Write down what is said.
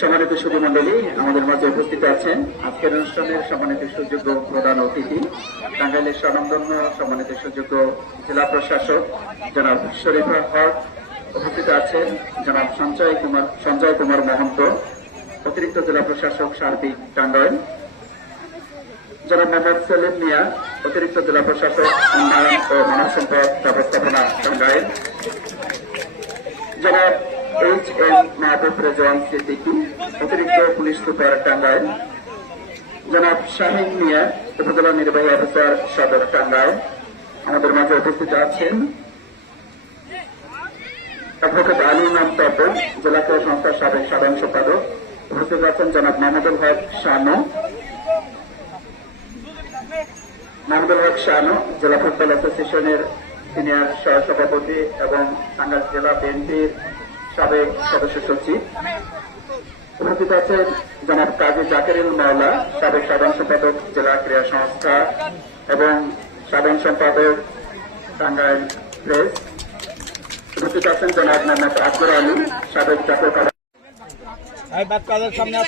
সম্মানিত সুধী মন্ডলী, আমাদের মাঝে উপস্থিত আছেন আজকের অনুষ্ঠানের সম্মানিত সুযোগ্য প্রধান অতিথি, টাঙ্গাইলের স্বনামধন্য সম্মানিত সুযোগ্য জেলা প্রশাসক জনাব শরীফা হক। উপস্থিত আছেন জনাব সঞ্জয় কুমার মহন্ত, অতিরিক্ত জেলা প্রশাসক সার্বিক টাঙ্গাইল, জনাব মোহাম্মদ সেলিম মিয়া, অতিরিক্ত জেলা প্রশাসক উন্নয়ন ও মানব সম্পদ ব্যবস্থাপনা টাঙ্গাইল, জনাব HM মাহবুব রেজওয়ান সিদ্দিকী, অতিরিক্ত পুলিশ সুপার টাঙ্গাইল, জনাব শাহিন মিয়া, উপজেলা নির্বাহী অফিসার সদর টাঙ্গাইল। আমাদের মাঝে উপস্থিত আছেন অ্যাডভোকেট আলী ইমাম তপন, জেলা ক্রীড়া সংস্থার সাবেক সাধারণ সম্পাদক। উপস্থিত আছেন জনাব মাহমুদুল হক শানু, জেলা ফুটবল অ্যাসোসিয়েশনের সিনিয়র সহসভাপতি এবং টাঙ্গাইল জেলা বিএনপির সাবেক সদস্য সচিব। উপস্থিত আছেন জনাব কাজী জাকিরুল মাওলা, সাবেক সাধারণ সম্পাদক জেলা ক্রীড়া সংস্থা এবং সাধারণ সম্পাদক টাঙ্গাইল প্রেস। উপস্থিত আছেন জনাব মোহাম্মদ আকবর আলী, সাবেক জাতীয় সামনে